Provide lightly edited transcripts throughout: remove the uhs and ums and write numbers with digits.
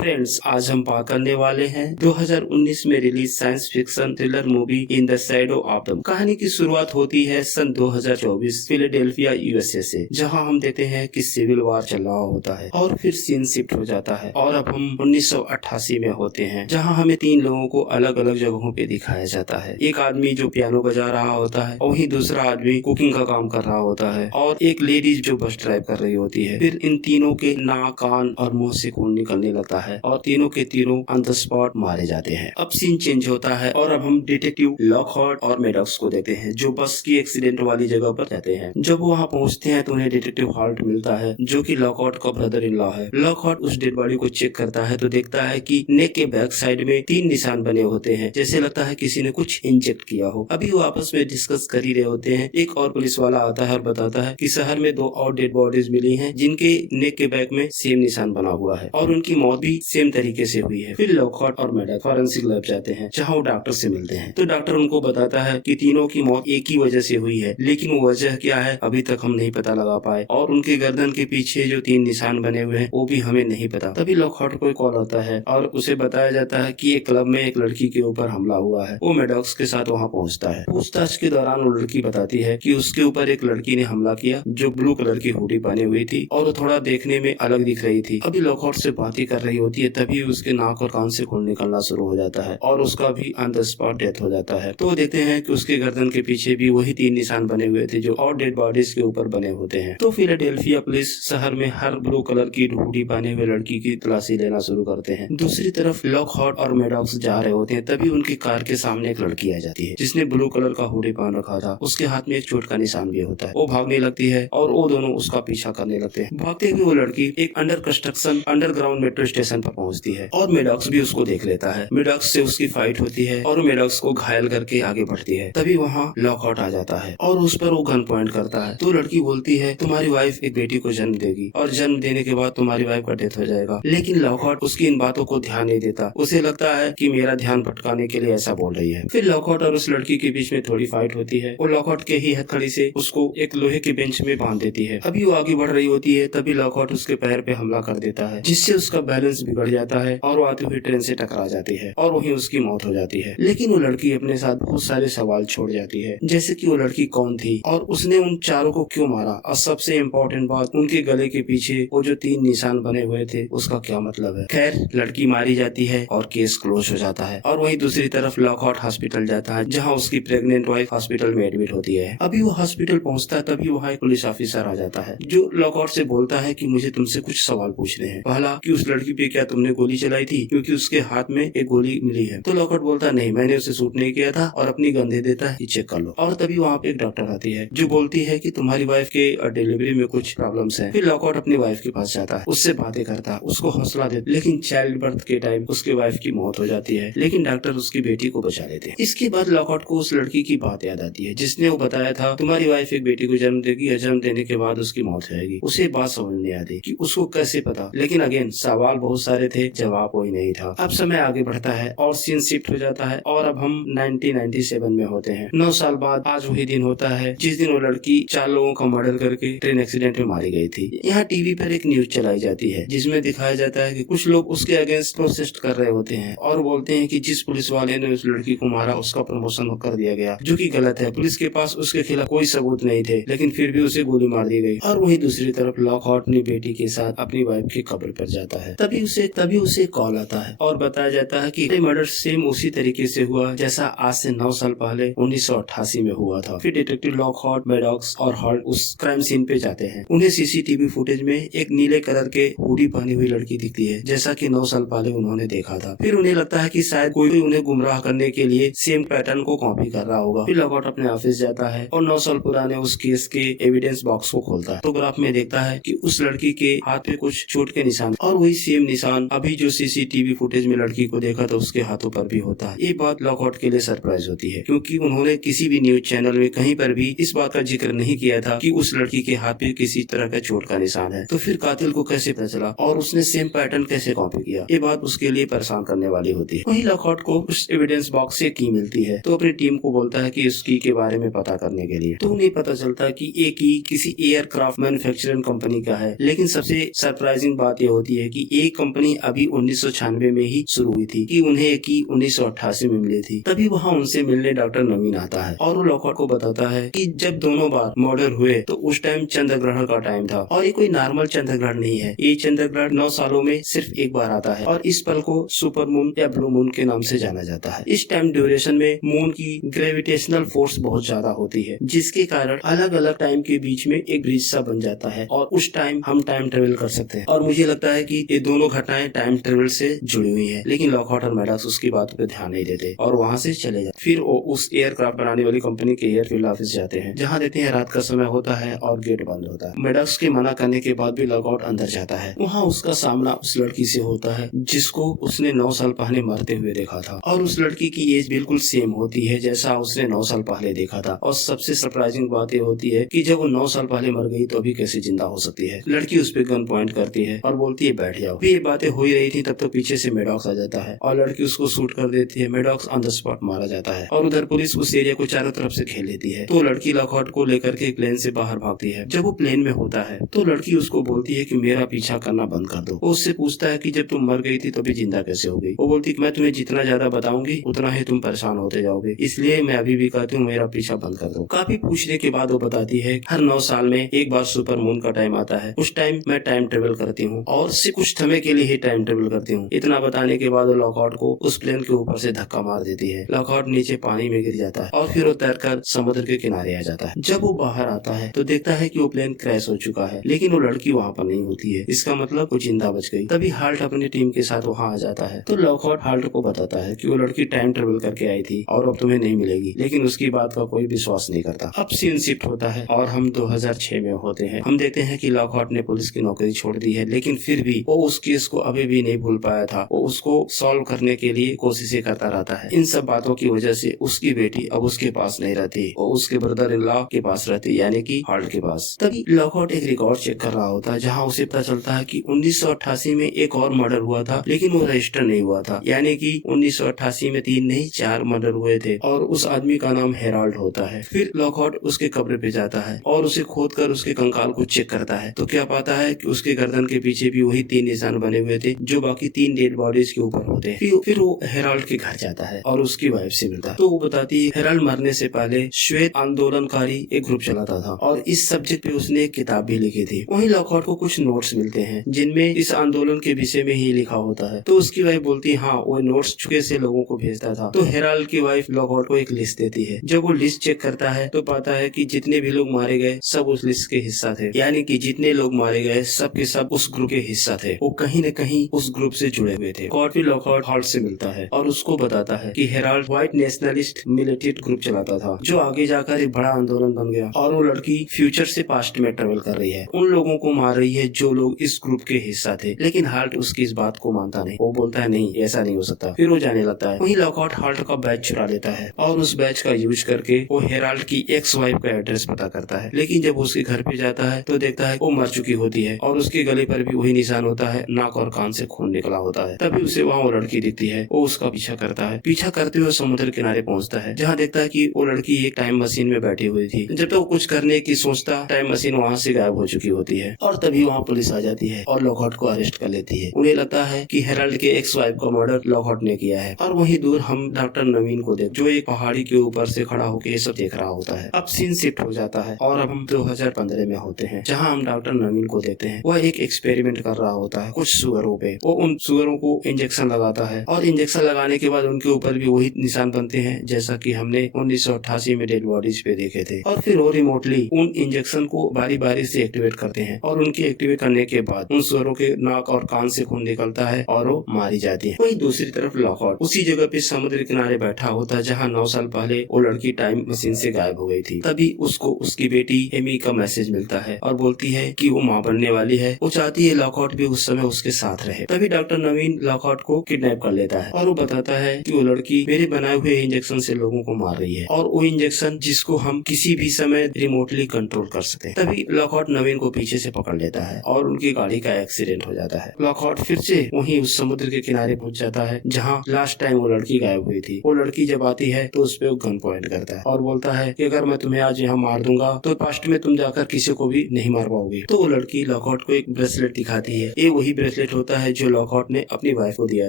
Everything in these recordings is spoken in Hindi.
फ्रेंड्स, आज हम बात करने वाले हैं 2019 में release science fiction thriller movie in the shadow of the. कहानी की शुरुआत होती है सन 2024 फिलाडेल्फिया यूएसए से, जहां हम देखते हैं कि सिविल वार चल रहा होता है और फिर सीन शिफ्ट हो जाता है और अब हम 1988 में होते हैं, जहां हमें तीन लोगों को अलग अलग जगहों पे दिखाया जाता है। एक आदमी जो पियानो बजा रहा होता है, वहीं दूसरा आदमी कुकिंग का काम कर रहा होता है और एक लेडीज जो बस ड्राइव कर रही होती है। फिर इन तीनों के नाक, कान और मुंह से खून निकलने लगता है और तीनों के तीनों ऑन द स्पॉट मारे जाते हैं। अब सीन चेंज होता है और अब हम डिटेक्टिव लॉकहार्ट और मैडॉक्स को देखते हैं, जो बस की एक्सीडेंट वाली जगह पर जाते हैं। जब वो वहाँ पहुँचते हैं तो उन्हें डिटेक्टिव हार्ट मिलता है, जो कि लॉकहार्ट का ब्रदर इन लॉ है। लॉकहार्ट उस डेड बॉडी को चेक करता है तो देखता है कि नेक के बैक साइड में 3 निशान बने होते हैं, जैसे लगता है किसी ने कुछ इंजेक्ट किया हो। अभी वो आपस में डिस्कस कर ही रहे होते हैं, एक और पुलिस वाला आता है और बताता है कि शहर में 2 और डेड बॉडीज मिली हैं, जिनके नेक के बैक में सेम निशान बना हुआ है और उनकी मौत भी सेम तरीके से हुई है। फिर लॉकहार्ट और मैडॉक्स फॉरेंसिक लैब जाते हैं, जहां वो डॉक्टर से मिलते हैं। तो डॉक्टर उनको बताता है कि तीनों की मौत एक ही वजह से हुई है, लेकिन वो वजह क्या है अभी तक हम नहीं पता लगा पाए और उनके गर्दन के पीछे जो 3 निशान बने हुए हैं वो भी हमें नहीं पता। तभी लॉकहार्ट को कॉल आता है और उसे बताया जाता है कि एक क्लब में एक लड़की के ऊपर हमला हुआ है। वो मैडॉक्स के साथ वहाँ पहुँचता है। पूछताछ के दौरान वो लड़की बताती है कि उसके ऊपर एक लड़की ने हमला किया जो ब्लू कलर की हुडी पहनी हुई थी और वो थोड़ा देखने में अलग दिख रही थी। अभी लॉकहार्ट से बात ही कर रही होती है, तभी उसके नाक और कान से खून निकलना शुरू हो जाता है और उसका भी ऑन द स्पॉट डेथ हो जाता है। तो देखते हैं कि उसके गर्दन के पीछे भी वही 3 निशान बने हुए थे जो और डेड बॉडीज के ऊपर बने होते हैं। तो फिलाडेल्फिया पुलिस शहर में हर ब्लू कलर की हुडी पहने हुए लड़की की तलाशी लेना शुरू करते हैं। दूसरी तरफ लॉकहार्ट और मैडॉक्स जा रहे होते हैं, तभी उनकी कार के सामने एक लड़की आ जाती है जिसने ब्लू कलर का हुडी पहन रखा था। उसके हाथ में एक चोट का निशान भी होता है। वो भागने लगती है और वो दोनों उसका पीछा करने लगते हैं। भागते हुए वो लड़की एक under construction underground metro station पर पहुंचती है और मैडॉक्स भी उसको देख लेता है। मैडॉक्स से उसकी फाइट होती है और मैडॉक्स को घायल करके आगे बढ़ती है। तभी वहाँ लॉकहार्ट आ जाता है और उस पर वो गन पॉइंट करता है। तो लड़की बोलती है तुम्हारी वाइफ एक बेटी को जन्म देगी और जन्म देने के बाद तुम्हारी वाइफ का डेथ हो जाएगा। लेकिन लॉकहार्ट उसकी इन बातों को ध्यान नहीं देता। उसे लगता है कि मेरा ध्यान भटकाने के लिए ऐसा बोल रही है। फिर लॉकहार्ट और उस लड़की के बीच में थोड़ी फाइट होती है। वो लॉकहार्ट के ही हथकड़ी से उसको एक लोहे के बेंच में बांध देती है। अभी वो आगे बढ़ रही होती है, तभी लॉकहार्ट उसके पैर पे हमला कर देता है, जिससे उसका बैलेंस बिगड़ जाता है और वो आती हुई ट्रेन से टकरा जाती है और वहीं उसकी मौत हो जाती है। लेकिन वो लड़की अपने साथ बहुत सारे सवाल छोड़ जाती है, जैसे कि वो लड़की कौन थी और उसने उन चारों को क्यों मारा और सबसे इम्पोर्टेंट बात, उनके गले के पीछे वो जो 3 निशान बने हुए थे उसका क्या मतलब है। खैर, लड़की मारी जाती है और केस क्लोज हो जाता है। और वहीं दूसरी तरफ लॉकहार्ट हॉस्पिटल जाता है, जहाँ उसकी प्रेग्नेंट वाइफ हॉस्पिटल में एडमिट होती है। अभी वो हॉस्पिटल पहुँचता है, तभी वहाँ एक पुलिस ऑफिसर आ जाता है जो लॉकहार्ट से बोलता है कि मुझे तुमसे कुछ सवाल पूछने हैं। पहला, कि उस लड़की पे क्या तुमने गोली चलाई थी, क्योंकि उसके हाथ में एक गोली मिली है। तो लॉकहार्ट बोलता नहीं, मैंने उसे शूट नहीं किया था और अपनी गन दे देता है, चेक कर लो। और तभी वहाँ पे एक डॉक्टर आती है जो बोलती है कि तुम्हारी वाइफ के डिलीवरी में कुछ प्रॉब्लम्स हैं। फिर लॉकहार्ट अपनी वाइफ के पास जाता है, उससे बातें करता है, उसको हौसला देता, लेकिन चाइल्ड बर्थ के टाइम उसके वाइफ की मौत हो जाती है, लेकिन डॉक्टर उसकी बेटी को बचा लेते हैं। इसके बाद लॉकहार्ट को उस लड़की की बात याद आती है जिसने वो बताया था तुम्हारी वाइफ एक बेटी को जन्म देगी या जन्म देने के बाद उसकी मौत होगी। उसे बात समझ नहीं आती कि उसको कैसे पता, लेकिन अगेन सवाल बहुत सारे थे, जवाब कोई नहीं था। अब समय आगे बढ़ता है और सीन शिफ्ट हो जाता है और अब हम 1997 में होते हैं। 9 साल बाद आज वही दिन होता है जिस दिन वो लड़की 4 लोगों का मर्डर करके ट्रेन एक्सीडेंट में मारी गई थी। यहाँ टीवी पर एक न्यूज चलाई जाती है जिसमें दिखाया जाता है कि कुछ लोग उसके अगेंस्ट प्रोटेस्ट कर रहे होते हैं और बोलते हैं कि जिस पुलिस वाले ने उस लड़की को मारा उसका प्रमोशन कर दिया गया, जो कि गलत है। पुलिस के पास उसके खिलाफ कोई सबूत नहीं थे, लेकिन फिर भी उसे गोली मार दी गई। और वहीं दूसरी तरफ लॉकहार्ट अपनी बेटी के साथ अपनी वाइफ की कब्र पर जाता है। तभी उसे कॉल आता है और बताया जाता है कि मर्डर सेम उसी तरीके से हुआ जैसा आज से 9 साल पहले 1988 में हुआ था। फिर डिटेक्टिव लॉकहार्ट, मैडॉक्स और हॉल्ट उस क्राइम सीन पे जाते हैं। उन्हें सीसीटीवी फुटेज में एक नीले कलर के हुडी पहनी हुई लड़की दिखती है, जैसा कि 9 साल पहले उन्होंने देखा था। फिर उन्हें लगता है कि शायद कोई उन्हें गुमराह करने के लिए सेम पैटर्न को कॉपी कर रहा होगा। फिर लॉकहार्ट अपने ऑफिस जाता है और 9 साल पुराने उस केस के एविडेंस बॉक्स को खोलता है। फोटोग्राफ में देखता है कि उस लड़की के हाथ पे कुछ चोट के निशान और वही सेम निशान अभी जो सीसीटीवी फुटेज में लड़की को देखा था उसके हाथों पर भी होता है। ये बात लॉकहार्ट के लिए सरप्राइज होती है, क्योंकि उन्होंने किसी भी न्यूज चैनल में कहीं पर भी इस बात का जिक्र नहीं किया था कि उस लड़की के हाथ पे किसी तरह का चोट का निशान है। तो फिर कातिल को कैसे पता चला और उसने सेम पैटर्न कैसे कॉपी किया, ये बात उसके लिए परेशान करने वाली होती है। वही लॉकहार्ट को उस एविडेंस बॉक्स से की मिलती है, तो अपनी टीम को बोलता है कि उस की के बारे में पता करने के लिए। तो उन्हें पता चलता है कि ये की किसी एयरक्राफ्ट मैन्युफैक्चरिंग कंपनी का है। लेकिन सबसे सरप्राइजिंग बात यह होती है कि एक कंपनी अभी 1996 में ही शुरू हुई थी कि उन्हें की 1988 में मिली थी। तभी वहाँ उनसे मिलने डॉक्टर नवीन आता है और वो लॉकहार्ट को बताता है कि जब दोनों बार मर्डर हुए तो उस टाइम चंद्र ग्रहण का टाइम था और ये कोई नॉर्मल चंद्र ग्रहण नहीं है। ये चंद्र ग्रहण 9 सालों में सिर्फ एक बार आता है और इस पल को सुपर मून या ब्लू मून के नाम से जाना जाता है। इस टाइम ड्यूरेशन में मून की ग्रेविटेशनल फोर्स बहुत ज्यादा होती है, जिसके कारण अलग अलग टाइम के बीच में एक ब्रिज सा बन जाता है और उस टाइम हम टाइम ट्रेवल कर सकते हैं। और मुझे लगता है कि ये दोनों घटनाएं टाइम ट्रेवल से जुड़ी हुई है, लेकिन लॉकहार्ट और मैडॉक्स उसकी बात पे ध्यान नहीं देते और वहाँ से चले जाते। फिर वो उस एयरक्राफ्ट बनाने वाली कंपनी के एयरफील्ड ऑफिस जाते हैं, जहाँ देखते हैं रात का समय होता है और गेट बंद होता है। मैडॉक्स के मना करने के बाद भी लॉकहार्ट अंदर जाता है। वहाँ उसका सामना उस लड़की से होता है जिसको उसने 9 साल पहले मरते हुए देखा था और उस लड़की की एज बिल्कुल सेम होती है जैसा उसने 9 साल पहले देखा था। और सबसे सरप्राइजिंग बात ये होती है कि जब वो 9 साल पहले मर गई तो अभी कैसे जिंदा हो सकती है। लड़की उस पर गन पॉइंट करती है और बोलती है बैठ जाओ। ये बातें हो ही रही थी तब तो पीछे से मैडॉक्स आ जाता है और लड़की उसको शूट कर देती है। मैडॉक्स ऑन द स्पॉट मारा जाता है और उधर पुलिस उस एरिया को चारों तरफ से घेर लेती है। तो लड़की लॉकहार्ट को लेकर के प्लेन से बाहर भागती है। जब वो प्लेन में होता है तो लड़की उसको बोलती है कि मेरा पीछा करना बंद कर दो। वो उससे पूछता है कि जब तुम मर गई थी तो भी जिंदा कैसे हो गई। वो बोलती है मैं तुम्हें जितना ज्यादा बताऊंगी उतना ही तुम परेशान होते जाओगे, इसलिए मैं अभी भी कहती हूँ मेरा पीछा बंद कर दो। काफी पूछने के बाद वो बताती है हर 9 साल में एक बार सुपर मून का टाइम आता है, उस टाइम मैं टाइम ट्रेवल करती हूँ और सिर्फ कुछ समय के लिए ही टाइम ट्रेवल करती हूँ। इतना बताने के बाद वो लॉकहार्ट को उस प्लेन के ऊपर से धक्का मार देती है। लॉकहार्ट नीचे पानी में गिर जाता है और फिर वो तैरकर समुद्र के किनारे आ जाता है। जब वो बाहर आता है तो देखता है कि वो प्लेन क्रैश हो चुका है, लेकिन वो लड़की वहाँ पर नहीं होती है। इसका मतलब वो जिंदा बच गई। तभी हाल्ट अपनी टीम के साथ वहाँ आ जाता है तो लॉकहार्ट हाल्ट को बताता है कि वो लड़की टाइम ट्रेवल करके आई थी और अब तुम्हें नहीं मिलेगी, लेकिन उसकी बात का कोई विश्वास नहीं करता। अब सीन शिफ्ट होता है और हम 2006 में होते हैं। हम देखते हैं कि लॉकहार्ट ने पुलिस की नौकरी छोड़ दी है, लेकिन फिर भी वो उस केस को अभी भी नहीं भूल पाया था। वो उसको सॉल्व करने के लिए कोशिशें करता रहता है। इन सब बातों की वजह से उसकी बेटी अब उसके पास नहीं रहती, वो उसके ब्रदर इन लॉ के पास रहती, यानी कि हाल्ट के पास। तभी लॉकहार्ट एक रिकॉर्ड चेक कर रहा होता है जहाँ उसे पता चलता है कि 1988 में एक और मर्डर हुआ था, लेकिन वो रजिस्टर नहीं हुआ था। यानी कि 1988 में 3 नहीं 4 मर्डर हुए थे और उस आदमी का नाम हेराल्ड होता है। फिर लॉकहार्ट उसके कब्र पे जाता है और उसे खोद कर उसके कंकाल को चेक करता है तो क्या पाता है कि उसके गर्दन के पीछे भी वही 3 निशान बने हुए थे जो बाकी 3 डेड बॉडीज के ऊपर होते हैं। फिर वो हेराल्ड के घर जाता है और उसकी वाइफ से मिलता है तो वो बताती है हेराल्ड मरने से पहले श्वेत आंदोलनकारी एक ग्रुप चलाता था और इस सब्जेक्ट पे उसने एक किताब भी लिखी थी। वहीं लॉकहार्ट को कुछ नोट्स मिलते हैं जिनमें इस आंदोलन के विषय में ही लिखा होता है। तो उसकी वाइफ बोलती है हाँ वो नोट्स चुके से लोगों को भेजता था। तो हेराल्ड की वाइफ लॉकहार्ट को एक लिस्ट देती है। जब वो लिस्ट चेक करता है तो पाता है कि जितने भी लोग मारे गए सब उस लिस्ट के हिस्सा थे, यानी कि जितने लोग मारे गए सब के सब उस ग्रुप के हिस्सा थे। वो कहीं न कहीं उस ग्रुप से जुड़े हुए थे। कॉर्टी लॉकहार्ट हाल्ट से मिलता है और उसको बताता है कि Herald white nationalist militant group चलाता था जो आगे जाकर एक बड़ा आंदोलन बन गया और वो लड़की फ्यूचर से पास्ट में ट्रेवल कर रही है, उन लोगों को मार रही है जो लोग इस ग्रुप के हिस्सा थे। लेकिन हाल्ट उसकी इस बात को मानता नहीं। वो बोलता है नहीं ऐसा नहीं हो सकता। फिर वो जाने लगता है। वहीं लॉकहार्ट हाल्ट का बैच चुरा लेता है और उस बैच का यूज करके वो हेराल्ड की एक्स वाइफ का एड्रेस पता करता है। लेकिन जब उसके घर पे जाता है तो देखता है वो मर चुकी होती है और उसके गले पर भी वही निशान होता है, नाक और कान से खून निकला होता है। तभी उसे वहाँ वो लड़की दिखती है। वो उसका पीछा करता है। पीछा करते हुए समुद्र किनारे पहुँचता है जहाँ देखता है कि वो लड़की एक टाइम मशीन में बैठी हुई थी। जब तक वो कुछ करने की सोचता टाइम मशीन वहाँ से गायब हो चुकी होती है और तभी वहाँ पुलिस आ जाती है और लॉकहार्ट को अरेस्ट कर लेती है। उन्हें लगता है कि हेराल्ड के एक्स वाइफ का मर्डर लॉकहार्ट ने किया है। और वहीं दूर हम डॉक्टर नवीन को देख जो एक पहाड़ी के ऊपर से खड़ा होकर ये सब देख रहा होता है। अब सीन शिफ्ट हो जाता है और अब हम 2015 में होते हैं जहाँ हम डॉक्टर नवीन को देखते हैं। वह एक एक्सपेरिमेंट कर रहा होता है कुछ सुअरों पे। वो उन सुअरों को इंजेक्शन लगाता है और इंजेक्शन लगाने के बाद उनके ऊपर भी वही निशान बनते हैं जैसा कि हमने 1988 में डेड बॉडीज पे देखे थे। और फिर वो रिमोटली उन इंजेक्शन को बारी बारी से एक्टिवेट करते हैं और उनके एक्टिवेट करने के बाद उन सुअरों के नाक और कान से खून निकलता है और वो मारी जाती है। वहीं दूसरी तरफ लॉकहार्ट उसी जगह पे समुद्र किनारे बैठा होता है जहाँ 9 साल पहले वो लड़की टाइम मशीन से गायब हो गई थी। तभी उसको उसकी बेटी एमी का मैसेज मिलता है और बोलती है कि वो माँ बनने वाली है। वो चाहती है लॉकहार्ट भी उस समय उसके साथ रहे। तभी डॉक्टर नवीन लॉकहार्ट को किडनैप कर लेता है और वो बताता है कि वो लड़की मेरे बनाए हुए इंजेक्शन से लोगों को मार रही है और वो इंजेक्शन जिसको हम किसी भी समय रिमोटली कंट्रोल कर सकते हैं। तभी लॉकहार्ट नवीन को पीछे से पकड़ लेता है और उनकी गाड़ी का एक्सीडेंट हो जाता है। लॉकहार्ट फिर से वहीं उस समुद्र के किनारे पहुंच जाता है जहाँ लास्ट टाइम वो लड़की गायब हुई थी। वो लड़की जब आती है तो उस पे गन पॉइंट करता है और बोलता है कि अगर मैं तुम्हें आज यहाँ मार दूंगा तो पास्ट में तुम जाकर किसी को भी नहीं मार पाओगे। तो वो लड़की लॉकहार्ट को एक ब्रेसलेट दिखाती है। ये वही ब्रेसलेट ब्रेसलेट होता है जो लॉकहार्ट ने अपनी वाइफ को दिया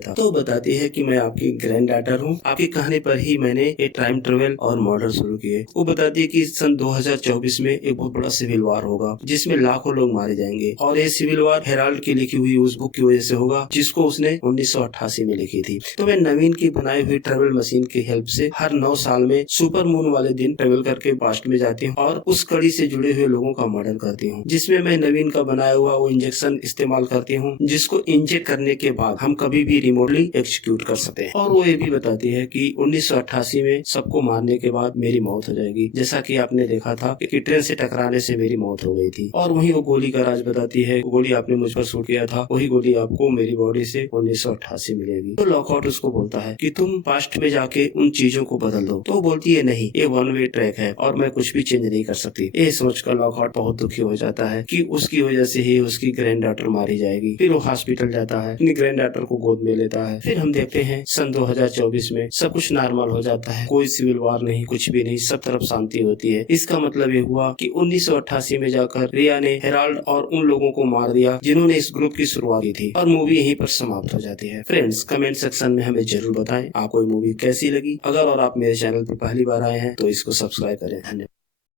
था। तो बताती है कि मैं आपकी ग्रैंड डॉटर हूँ, आपके कहने पर ही मैंने एक टाइम ट्रेवल और मर्डर शुरू किए। वो बताती है कि सन 2024 में एक बहुत बड़ा सिविल वार होगा जिसमें लाखों लोग मारे जाएंगे और ये सिविल वार हेराल्ड की लिखी हुई उस बुक की वजह से होगा जिसको उसने 1988 में लिखी थी। तो मैं नवीन की बनाई हुई ट्रेवल मशीन की हेल्प से हर 9 साल में सुपर मून वाले दिन ट्रेवल करके पास्ट में जाती हूँ और उस कड़ी से जुड़े हुए लोगों का मर्डर करती हूँ, जिसमें मैं नवीन का बनाया हुआ वो इंजेक्शन इस्तेमाल करती हूँ जिसको इंजेक्ट करने के बाद हम कभी भी रिमोटली एग्जीक्यूट कर सकते हैं। और वो ये भी बताती है कि 1988 में सबको मारने के बाद मेरी मौत हो जाएगी, जैसा कि आपने देखा था कि ट्रेन से टकराने से मेरी मौत हो गई थी। और वही वो गोली का राज बताती है, गोली आपने मुझ पर शूट किया था, वही गोली आपको मेरी बॉडी से 1988 मिलेगी। तो लॉकहार्ट उसको बोलता है कि तुम पास्ट में जाके उन चीजों को बदल दो। तो बोलती है नहीं, ये वन वे ट्रैक है और मैं कुछ भी चेंज नहीं कर सकती। ये सोचकर लॉकहार्ट बहुत दुखी हो जाता है कि उसकी वजह से ही उसकी ग्रैंड डॉटर मारी जाएगी। फिर वो हॉस्पिटल जाता है, अपनी ग्रैंड डॉटर को गोद में लेता है। फिर हम देखते हैं सन 2024 में सब कुछ नॉर्मल हो जाता है, कोई सिविल वार नहीं, कुछ भी नहीं, सब तरफ शांति होती है। इसका मतलब ये हुआ कि 1988 में जाकर रिया ने हेराल्ड और उन लोगों को मार दिया जिन्होंने इस ग्रुप की शुरुआत की थी और मूवी यहीं पर समाप्त हो जाती है। फ्रेंड्स, कमेंट सेक्शन में हमें जरूर बताएं आपको ये मूवी कैसी लगी। अगर और आप मेरे चैनल पर पहली बार आए हैं तो इसको सब्सक्राइब करें। धन्यवाद।